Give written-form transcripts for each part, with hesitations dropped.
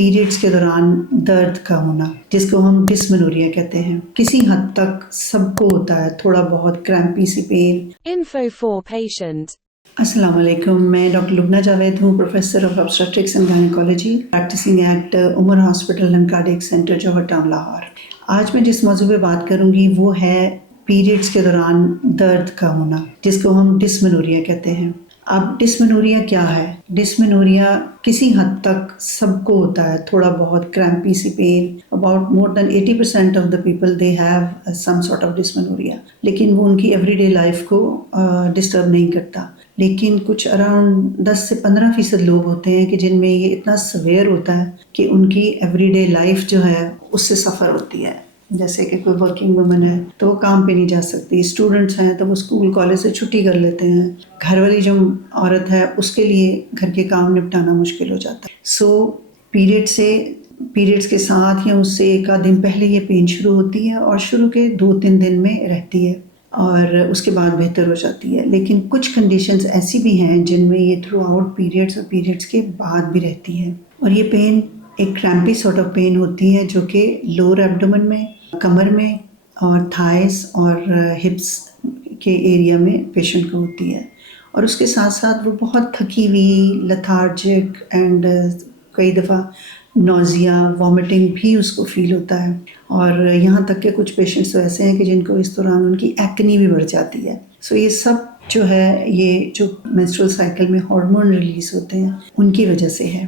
Periods کے دوران درد کا ہونا، جس کو ہم ڈسمنوریا کہتے ہیں، کسی حد تک سب کو ہوتا ہے، تھوڑا بہت کریمپی سی پین۔ Info for patient. السلام علیکم، میں ڈاکٹر لبنہ جاوید ہوں، professor of obstetrics and gynaecology, practising at Umar hospital and cardiac centre Johar town Lahore. آج میں جس موضوع پہ بات کروں گی وہ ہے پیریڈز کے دوران درد کا ہونا، جس کو ہم ڈسمنوریا کہتے ہیں۔ اب ڈسمنوریا کیا ہے؟ ڈسمنوریا کسی حد تک سب کو ہوتا ہے، تھوڑا بہت کریمپی سی pain. About more than 80% of the people they have some sort of dysmenorrhoea, لیکن وہ ان کی ایوری ڈے لائف کو ڈسٹرب نہیں کرتا۔ لیکن کچھ اراؤنڈ 10 سے 15% لوگ ہوتے ہیں کہ جن میں یہ اتنا سویئر ہوتا ہے کہ ان کی ایوری ڈے لائف جو ہے اس سے سفر ہوتی ہے۔ جیسے کہ کوئی ورکنگ وومن ہے تو وہ کام پہ نہیں جا سکتی، اسٹوڈنٹس ہیں تو وہ اسکول کالج سے چھٹی کر لیتے ہیں، گھر والی جو عورت ہے اس کے لیے گھر کے کام نپٹانا مشکل ہو جاتا ہے۔ پیریڈز کے ساتھ یا اس سے ایک آدھ دن پہلے یہ پین شروع ہوتی ہے اور شروع کے 2-3 دن میں رہتی ہے اور اس کے بعد بہتر ہو جاتی ہے۔ لیکن کچھ کنڈیشنز ایسی بھی ہیں جن میں یہ تھرو آؤٹ پیریڈز اور پیریڈز کے بعد بھی رہتی ہے، اور یہ پین ایک کریمپی سارٹ آف پین ہوتی ہے جو کہ لوور ایبڈومن میں، کمر میں اور تھائز اور ہپس کے ایریا میں پیشنٹ کو ہوتی ہے، اور اس کے ساتھ ساتھ وہ بہت تھکی ہوئی، لیتھارجک اینڈ کئی دفعہ نوزیا، وامٹنگ بھی اس کو فیل ہوتا ہے، اور یہاں تک کہ کچھ پیشنٹس تو ایسے ہیں کہ جن کو اس دوران ان کی ایکنی بھی بڑھ جاتی ہے۔ یہ سب جو ہے یہ جو مینسٹرول سائیکل میں ہارمون ریلیز ہوتے ہیں ان کی وجہ سے ہے۔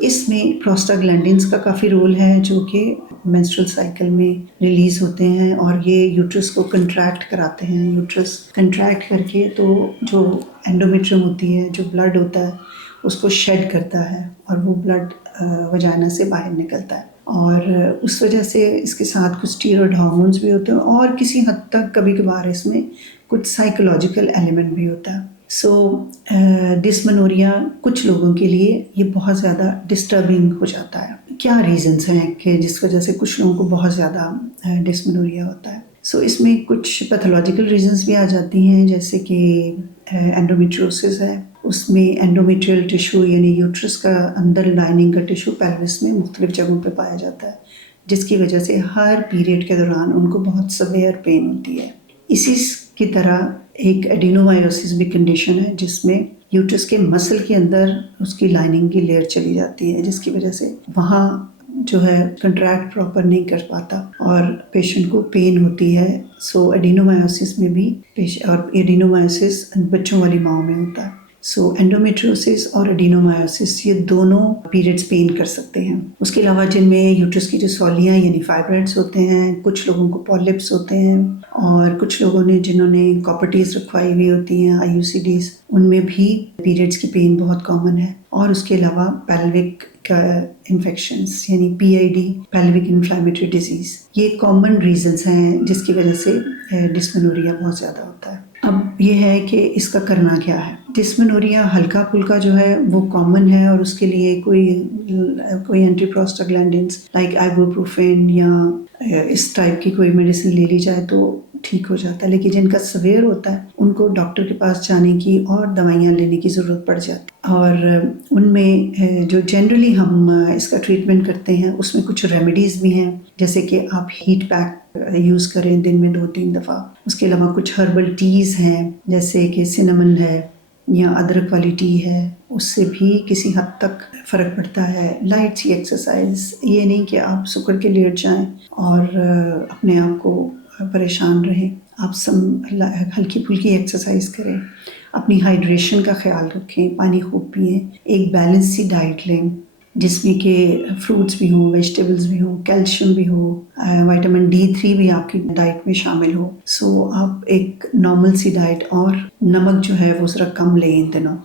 اس میں پروسٹاگلینڈنز کا کافی رول ہے جو کہ مینسٹرول سائیکل میں ریلیز ہوتے ہیں، اور یہ یوٹرس کو کنٹریکٹ کراتے ہیں۔ یوٹرس کنٹریکٹ کر کے تو جو اینڈومیٹریم ہوتی ہے، جو بلڈ ہوتا ہے اس کو شیڈ کرتا ہے، اور وہ بلڈ وجائنا سے باہر نکلتا ہے، اور اس وجہ سے اس کے ساتھ کچھ اسٹیرائڈ ہارمونز بھی ہوتے ہیں، اور کسی حد تک کبھی کبھار اس میں کچھ سائیکولوجیکل ایلیمنٹ بھی ہوتا ہے۔ ڈسمنوریا کچھ لوگوں کے لیے یہ بہت زیادہ ڈسٹربنگ ہو جاتا ہے۔ کیا ریزنز ہیں کہ جس وجہ سے کچھ لوگوں کو بہت زیادہ ڈسمنوریا ہوتا ہے؟ اس میں کچھ پیتھولوجیکل ریزنز بھی آ جاتی ہیں، جیسے کہ اینڈومیٹریوسس ہے، اس میں اینڈومیٹریل ٹیشو یعنی یوٹرس کا اندر لائننگ کا ٹیشو پیلوس میں مختلف جگہوں پہ پایا جاتا ہے، جس کی وجہ سے ہر پیریڈ کے دوران ان کو بہت سویئر پین ہوتی ہے۔ اسی کی طرح ایک ایڈینومائیوسس بھی کنڈیشن ہے جس میں یوٹرس کے مسل کے اندر اس کی لائننگ کی لیئر چلی جاتی ہے، جس کی وجہ سے وہاں جو ہے کنٹریکٹ پراپر نہیں کر پاتا اور پیشنٹ کو پین ہوتی ہے۔ ایڈینومائیوسس میں بھی اور ایڈینومائیوسس بچوں والی ماؤں میں ہوتا ہے۔ اینڈومیٹریوسس اور ایڈینومائیوسس یہ دونوں پیریڈز پین کر سکتے ہیں۔ اس کے علاوہ جن میں یوٹرس کی جو سولیاں یعنی فائبرائڈس ہوتے ہیں، کچھ لوگوں کو پالپس ہوتے ہیں، اور کچھ لوگوں نے جنہوں نے کاپرٹیز رکھوائی ہوئی ہوتی ہیں، IUCDs، ان میں بھی پیریڈز کی پین بہت کامن ہے۔ اور اس کے علاوہ پیلوک کا انفیکشنز یعنی PID، پیلوک انفلیمیٹری ڈیزیز، یہ کامن ریزنز ہیں جس کی وجہ سے ڈسمنوریا بہت زیادہ ہوتا ہے۔ اب یہ ہے کہ اس کا کرنا کیا ہے۔ ڈسمنوریا ہلکا پھلکا جو ہے وہ کامن ہے، اور اس کے لیے کوئی اینٹی پروسٹاگلینڈنس لائک آئبوپروفین یا اس ٹائپ کی کوئی میڈیسن لے لی جائے تو ٹھیک ہو جاتا ہے، لیکن جن کا سویئر ہوتا ہے ان کو ڈاکٹر کے پاس جانے کی اور دوائیاں لینے کی ضرورت پڑ جاتی ہے، اور ان میں جو جنرلی ہم اس کا ٹریٹمنٹ کرتے ہیں اس میں کچھ ریمیڈیز بھی ہیں، جیسے کہ آپ ہیٹ پیک یوز کریں دن میں 2-3 دفعہ۔ اس کے علاوہ کچھ ہربل ٹیز ہیں جیسے کہ سینمن ہے یا ادرک والی ٹی ہے، اس سے بھی کسی حد تک فرق پڑتا ہے۔ لائٹ سی ایکسرسائز، یہ نہیں کہ آپ سکڑ کے لیٹ جائیں اور اپنے آپ کو پریشان رہیں، آپ ہلکی پھلکی ایکسرسائز کریں، اپنی ہائیڈریشن کا خیال رکھیں، پانی خوب پئیں، ایک بیلنس سی ڈائٹ لیں جس میں کہ فروٹس بھی ہوں، ویجیٹیبلز بھی ہوں، کیلشیم بھی ہو، وائٹامن D3 بھی آپ کی ڈائٹ میں شامل ہو۔ آپ ایک نارمل سی ڈائٹ، اور نمک جو ہے وہ ذرا کم لیں ان دنوں۔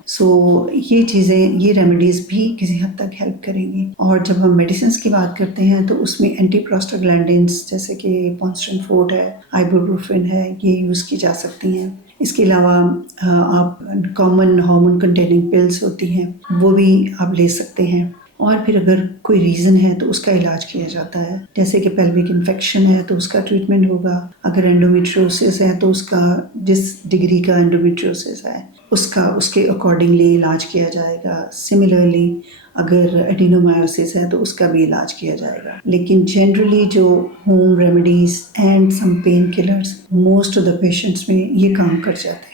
یہ چیزیں، یہ ریمیڈیز بھی کسی حد تک ہیلپ کریں گی۔ اور جب ہم میڈیسنس کی بات کرتے ہیں تو اس میں اینٹی پروسٹاگلینڈنس جیسے کہ پونسٹن فورٹ ہے، آئبوپروفین ہے، یہ یوز کی جا سکتی ہیں۔ اس کے علاوہ آپ کامن ہارمون کنٹیننگ پلز ہوتی ہیں وہ بھی آپ لے سکتے ہیں، اور پھر اگر کوئی ریزن ہے تو اس کا علاج کیا جاتا ہے، جیسے کہ پیلوک انفیکشن ہے تو اس کا ٹریٹمنٹ ہوگا، اگر اینڈومیٹریوسس ہے تو اس کا جس ڈگری کا اینڈومیٹریوسس ہے اس کے اکارڈنگلی علاج کیا جائے گا۔ سملرلی اگر ایڈینومائسس ہے تو اس کا بھی علاج کیا جائے گا. لیکن جنرلی جو home remedies and some pain killers most of the patients میں یہ کام کر جاتے ہیں.